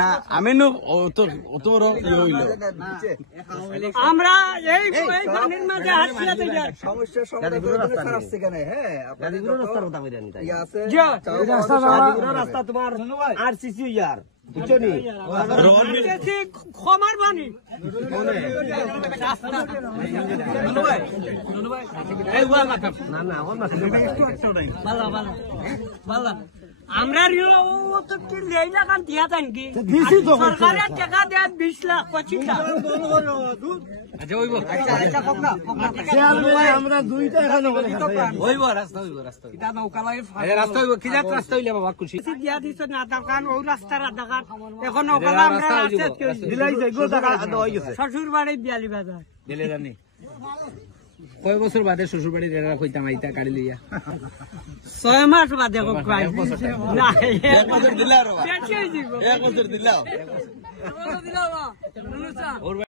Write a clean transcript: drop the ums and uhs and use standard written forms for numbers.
না আমি অত বড় হইল আমরা এই পানির মাঝে হাসিয়াতে যাই সমস্যার সমাধান আসছে কেন? হ্যাঁ গাজীপুরের রাস্তার কথা বলেন তাই আছে গাজীপুরের রাস্তা তোমার আরসিসি ইয়ার বুঝছো নি ক্ষমার বাণী না না আমার মাছ আমরা দিয়া দেন কি সরকারের টাকা দেয় 20 লাখ 25 লাখ আমরা দুইটা এখানে দিয়া দিছ না দোকান ও রাস্তার দোকান এখন ওখানে আমরা শ্বশুর বাড়ি 42 বাজার দিলে জানি কয় বছর বাদে শ্বশুর বাড়ি রেড়া কইতাম আইতা গাড়ি লইয়া 6 মাস বাদে না 1 বছর দিলা বেশি হয়ে যাব 1 বছর দিলা